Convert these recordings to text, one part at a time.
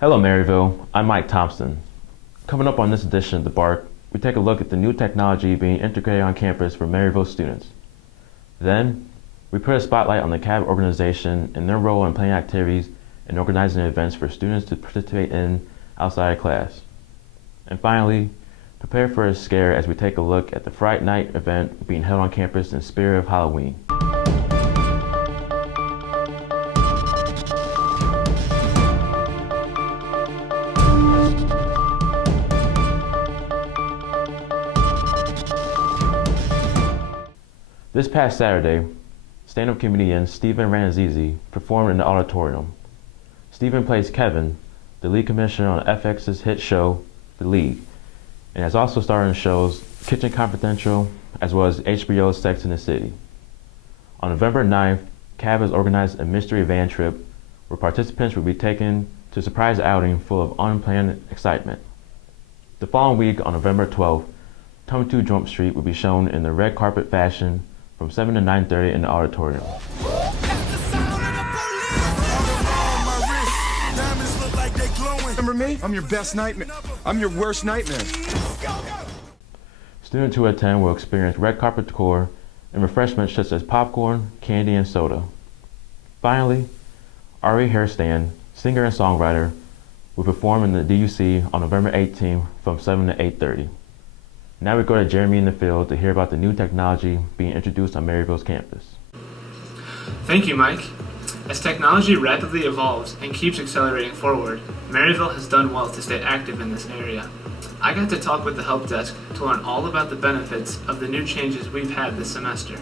Hello Maryville, I'm Mike Thompson. Coming up on this edition of The Bark, we take a look at the new technology being integrated on campus for Maryville students. Then, we put a spotlight on the CAB organization and their role in planning activities and organizing events for students to participate in outside of class. And finally, prepare for a scare as we take a look at the Friday night event being held on campus in the spirit of Halloween. This past Saturday, stand-up comedian Stephen Ranazizi performed in the auditorium. Stephen plays Kevin, the lead commissioner on FX's hit show, The League, and has also starred in shows Kitchen Confidential, as well as HBO's Sex and the City. On November 9th, CAB has organized a mystery van trip where participants will be taken to a surprise outing full of unplanned excitement. The following week, on November 12th, 22 Jump Street will be shown in the red carpet fashion from 7 to 9:30 in the auditorium. Remember me? I'm your best nightmare. I'm your worst nightmare. Students who attend will experience red carpet decor and refreshments such as popcorn, candy, and soda. Finally, Ari Hairstand, singer and songwriter, will perform in the DUC on November 18th from 7 to 8:30. Now we go to Jeremy in the field to hear about the new technology being introduced on Maryville's campus. Thank you, Mike. As technology rapidly evolves and keeps accelerating forward, Maryville has done well to stay active in this area. I got to talk with the help desk to learn all about the benefits of the new changes we've had this semester.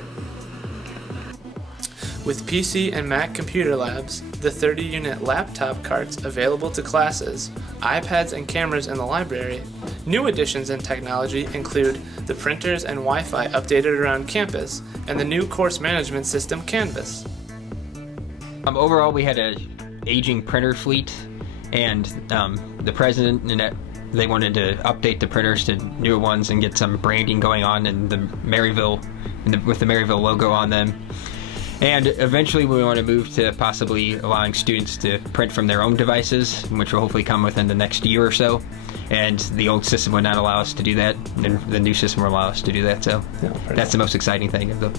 With PC and Mac computer labs, the 30-unit laptop carts available to classes, iPads and cameras in the library, new additions in technology include the printers and Wi-Fi updated around campus, and the new course management system Canvas. Overall, we had an aging printer fleet, and the president and they wanted to update the printers to newer ones and get some branding going on in the Maryville, with the Maryville logo on them. And eventually we want to move to possibly allowing students to print from their own devices, which will hopefully come within the next year or so. And the old system would not allow us to do that, and the new system will allow us to do that. So that's the most exciting thing of the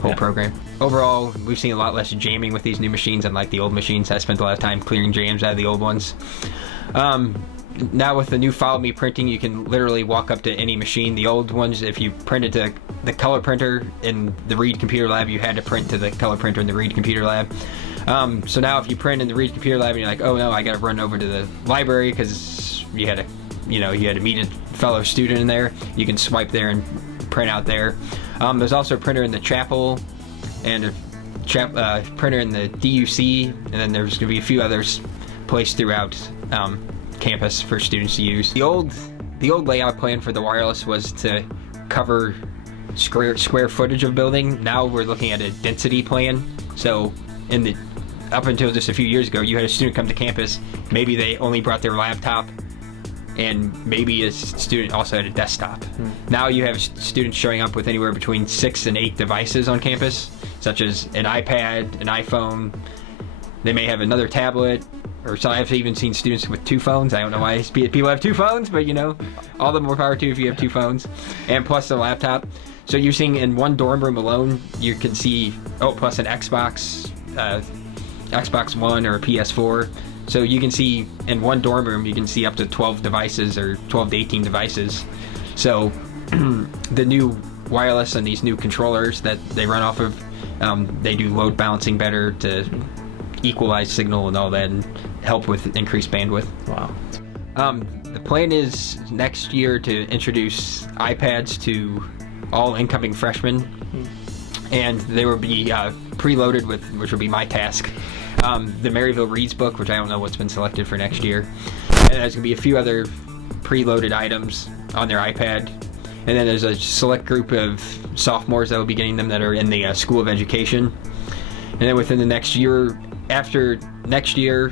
whole program. Overall, we've seen a lot less jamming with these new machines, unlike the old machines. I spent a lot of time clearing jams out of the old ones. Now with the new Follow Me printing, you can literally walk up to any machine. The old ones, if you printed to the color printer in the Reed Computer Lab, you had to print to the color printer in the Reed Computer Lab. So now if you print in the Reed Computer Lab and you're like, oh no, I gotta run over to the library because you had to meet a fellow student in there, you can swipe there and print out there. There's also a printer in the chapel and a printer in the DUC, and then there's gonna be a few others placed throughout campus for students to use. The old layout plan for the wireless was to cover square footage of building. Now we're looking at a density plan. So up until just a few years ago, you had a student come to campus, maybe they only brought their laptop, and maybe a student also had a desktop. Now you have students showing up with anywhere between 6 and 8 devices on campus, such as an iPad, an iPhone. They may have another tablet, or so I've even seen students with 2 phones. I don't know why people have 2 phones, but all the more power to you if you have 2 phones, and plus a laptop. So you're seeing in one dorm room alone, you can see, plus an Xbox One or a PS4. So you can see in one dorm room, you can see up to 12 devices or 12 to 18 devices. So the new wireless and these new controllers that they run off of, they do load balancing better to equalize signal and all that, and help with increased bandwidth. Wow. The plan is next year to introduce iPads to all incoming freshmen, and they will be preloaded with, which will be my task, the Maryville Reads book, which I don't know what's been selected for next year, and there's going to be a few other preloaded items on their iPad, and then there's a select group of sophomores that will be getting them that are in the School of Education, and then within the next year, after next year,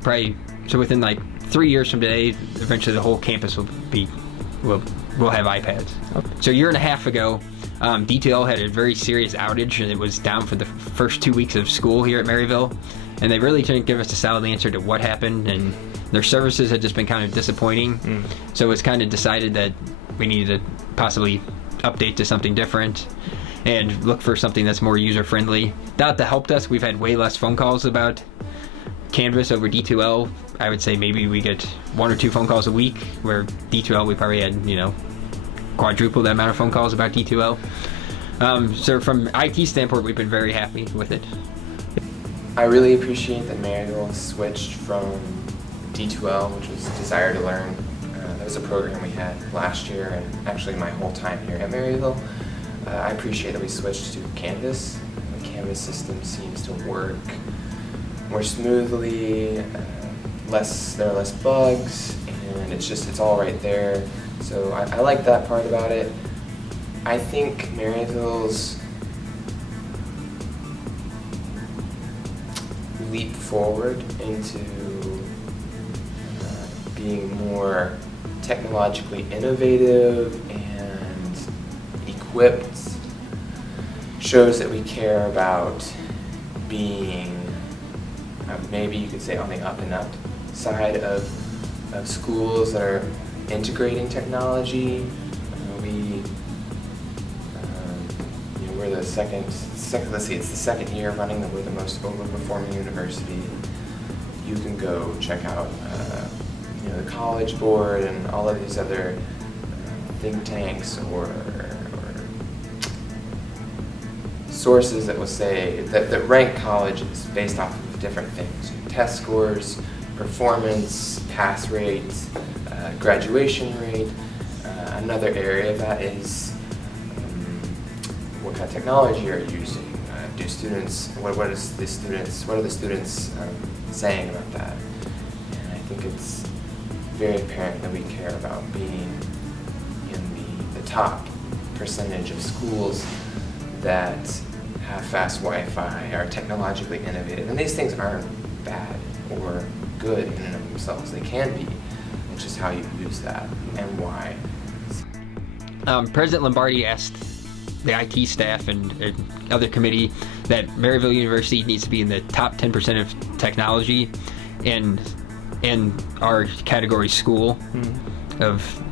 probably, so within like 3 years from today, eventually the whole campus will have iPads. Okay. So a year and a half ago, DTL had a very serious outage, and it was down for the first 2 weeks of school here at Maryville, and they really didn't give us a solid answer to what happened, and their services had just been kind of disappointing. So it's kind of decided that we needed to possibly update to something different and look for something that's more user-friendly. That helped us. We've had way less phone calls about Canvas over D2L. I would say maybe we get 1 or 2 phone calls a week, where D2L we probably had, quadruple the amount of phone calls about D2L. So from IT standpoint, we've been very happy with it. I really appreciate that Maryville switched from D2L, which was Desire to Learn. That was a program we had last year and actually my whole time here at Maryville. I appreciate that we switched to Canvas. The Canvas system seems to work more smoothly, there are less bugs, and it's all right there. So I like that part about it. I think Maryville's leap forward into being more technologically innovative and equipped shows that we care about being, maybe you could say, on the up and up side of schools that are integrating technology. We're the second, let's see, it's the second year running that we're the most overperforming university. You can go check out the College Board and all of these other think tanks or sources that will say that rank colleges based off of different things: test scores, performance, pass rates, graduation rate. Another area of that is what kind of technology are you using? Do students? What are the students saying about that? And I think it's very apparent that we care about being in the top percentage of schools that have fast Wi-Fi, are technologically innovative, and these things aren't bad or good in and of themselves. They can be. It's just how you use that and why. President Lombardi asked the IT staff and other committee that Maryville University needs to be in the top 10% of technology in our category school of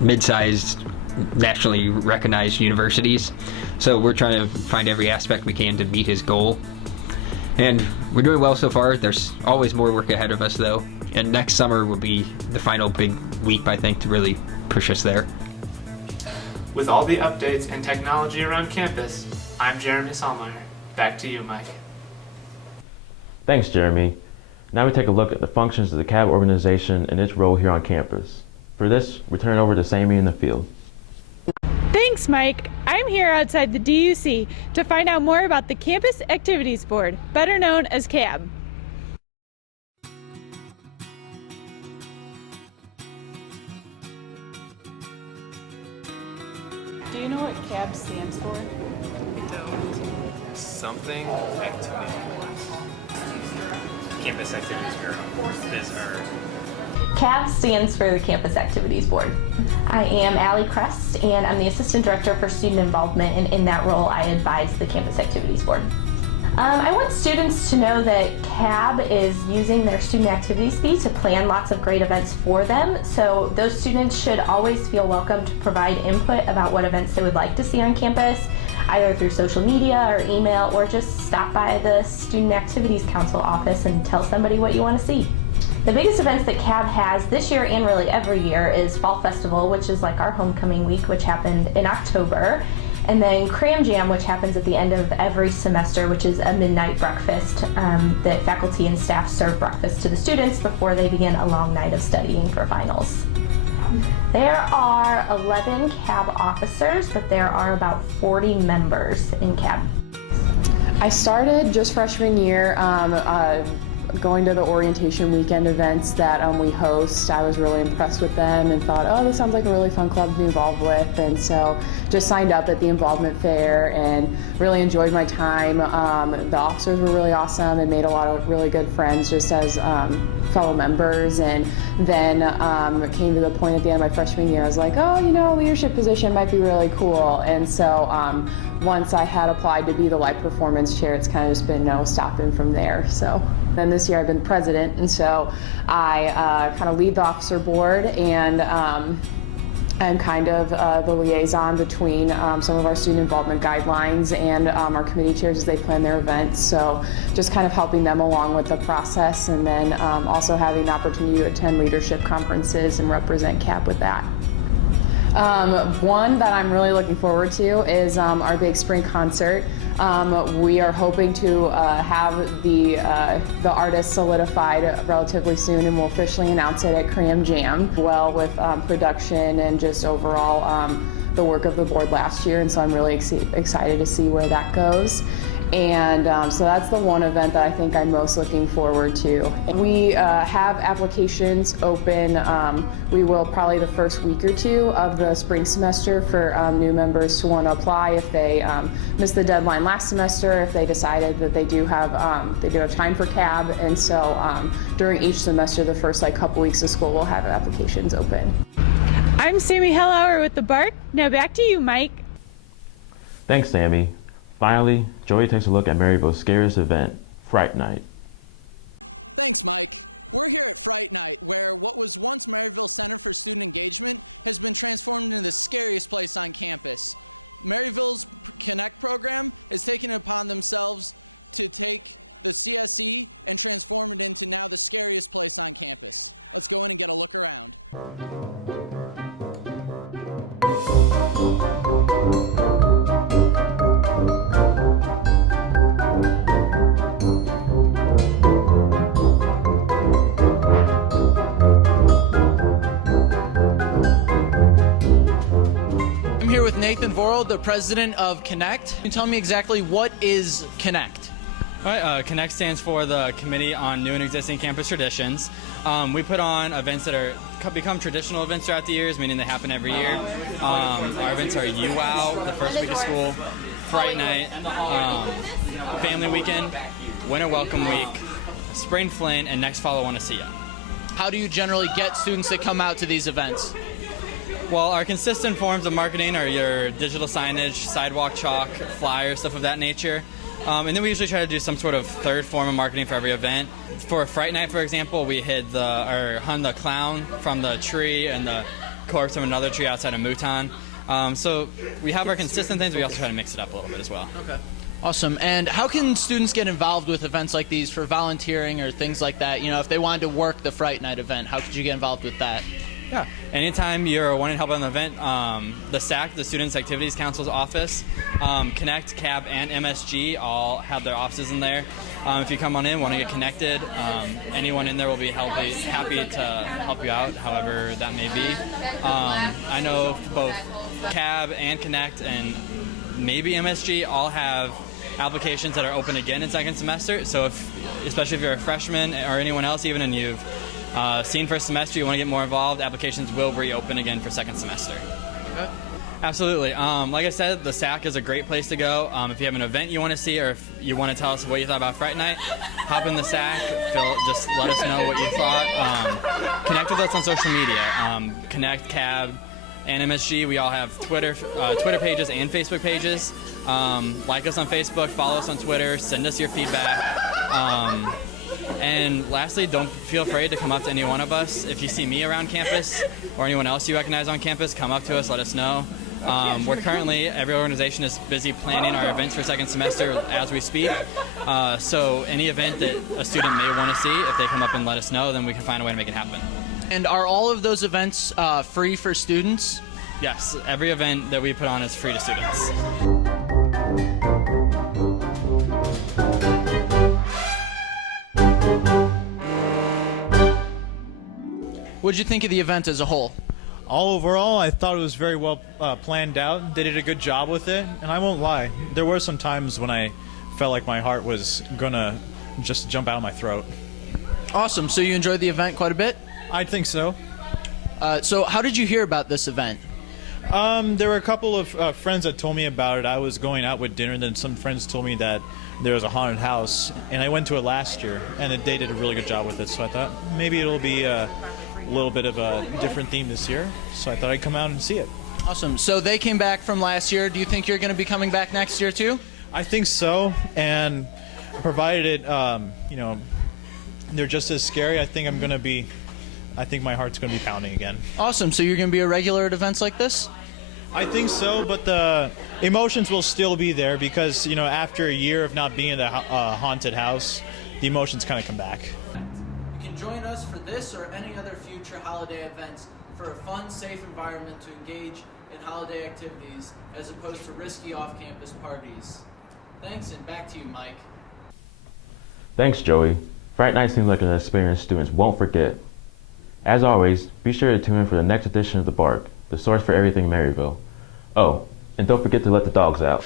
mid-sized, nationally recognized universities. So we're trying to find every aspect we can to meet his goal. And we're doing well so far. There's always more work ahead of us though. And next summer will be the final big leap, I think, to really push us there. With all the updates and technology around campus, I'm Jeremy Salmeyer. Back to you, Mike. Thanks, Jeremy. Now we take a look at the functions of the CAB organization and its role here on campus. For this, we turn it over to Sammy in the field. Thanks, Mike. I'm here outside the DUC to find out more about the Campus Activities Board, better known as CAB. Do you know what CAB stands for? Something activity. Campus Activities Bureau. CAB stands for the Campus Activities Board. I am Allie Crest, and I'm the Assistant Director for Student Involvement, and in that role I advise the Campus Activities Board. I want students to know that CAB is using their student activities fee to plan lots of great events for them, so those students should always feel welcome to provide input about what events they would like to see on campus, either through social media or email, or just stop by the Student Activities Council office and tell somebody what you want to see. The biggest events that CAB has this year and really every year is Fall Festival, which is like our homecoming week, which happened in October, and then Cram Jam, which happens at the end of every semester, which is a midnight breakfast that faculty and staff serve breakfast to the students before they begin a long night of studying for finals. There are 11 CAB officers, but there are about 40 members in CAB. I started just freshman year going to the orientation weekend events that we host. I was really impressed with them and thought, oh, this sounds like a really fun club to be involved with, and so just signed up at the involvement fair and really enjoyed my time. The officers were really awesome and made a lot of really good friends just as fellow members, and then it came to the point at the end of my freshman year I was like, oh, a leadership position might be really cool, and so once I had applied to be the live performance chair, it's kind of just been no stopping from there. So Then this year I've been president, and so I kind of lead the officer board, and I'm kind of the liaison between some of our student involvement guidelines and our committee chairs as they plan their events. So just kind of helping them along with the process, and then also having the opportunity to attend leadership conferences and represent CAB with that. One that I'm really looking forward to is our big spring concert. We are hoping to have the artist solidified relatively soon, and we'll officially announce it at Cram Jam. Well, with production and just overall the work of the board last year, and so I'm really excited to see where that goes. And so that's the one event that I think I'm most looking forward to. We have applications open. We will probably the first week or two of the spring semester for new members to want to apply if they missed the deadline last semester, if they decided that they do have time for CAB. And so during each semester, the first couple weeks of school, we'll have applications open. I'm Sammy Hellauer with the Bark. Now back to you, Mike. Thanks, Sammy. Finally, Joey takes a look at Maryville's scariest event, Fright Night. Nathan Vorel, the president of Connect. Can you tell me exactly what is Connect? All right, Connect stands for the Committee on New and Existing Campus Traditions. We put on events that become traditional events throughout the years, meaning they happen every year. Our events are UWOW, the first week of school, Fright Night, Family Weekend, Winter Welcome Week, Spring Flint, and Next Fall I Want to See Ya. How do you generally get students to come out to these events? Well, our consistent forms of marketing are your digital signage, sidewalk chalk, flyers, stuff of that nature. And then we usually try to do some sort of third form of marketing for every event. For Fright Night, for example, we hung the clown from the tree and the corpse of another tree outside of Mouton. So we have our consistent things, but we also try to mix it up a little bit as well. Okay. Awesome. And how can students get involved with events like these for volunteering or things like that? You know, if they wanted to work the Fright Night event, how could you get involved with that? Yeah, anytime you're wanting help on the event, the SAC, the Students Activities Council's office, Connect, CAB, and MSG all have their offices in there. If you come on in, want to get connected, anyone in there will be happy to help you out, however that may be. I know both CAB and Connect and maybe MSG all have applications that are open again in second semester, so especially if you're a freshman or anyone else even and you've seen first semester, you want to get more involved, applications will reopen again for second semester. Okay. Absolutely. Like I said, the SAC is a great place to go. If you have an event you want to see or if you want to tell us what you thought about Fright Night, hop in the SAC, just let us know what you thought. Connect with us on social media. Connect, CAB, and MSG, we all have Twitter pages and Facebook pages. Like us on Facebook, follow us on Twitter, send us your feedback. And lastly, don't feel afraid to come up to any one of us. If you see me around campus or anyone else you recognize on campus, come up to us, let us know. Every organization is busy planning our events for second semester as we speak. So any event that a student may want to see, if they come up and let us know, then we can find a way to make it happen. And are all of those events free for students? Yes, every event that we put on is free to students. What did you think of the event as a whole? Overall, I thought it was very well planned out. They did a good job with it, and I won't lie. There were some times when I felt like my heart was gonna just jump out of my throat. Awesome. So you enjoyed the event quite a bit? I think so. So how did you hear about this event? There were a couple of friends that told me about it. I was going out with dinner, and then some friends told me that there was a haunted house, and I went to it last year, and they did a really good job with it. So I thought maybe it'll be a little bit of a different theme this year. So I thought I'd come out and see it. Awesome. So they came back from last year. Do you think you're going to be coming back next year too? I think so, and provided it, they're just as scary, I think my heart's gonna be pounding again. Awesome. So you're going to be a regular at events like this? I think so, but the emotions will still be there because, after a year of not being in the haunted house, the emotions kind of come back. You can join us for this or any other future holiday events for a fun, safe environment to engage in holiday activities as opposed to risky off-campus parties. Thanks, and back to you, Mike. Thanks, Joey. Fright Night seems like an experience students won't forget. As always, be sure to tune in for the next edition of The Bark, the source for everything Maryville. Oh, and don't forget to let the dogs out.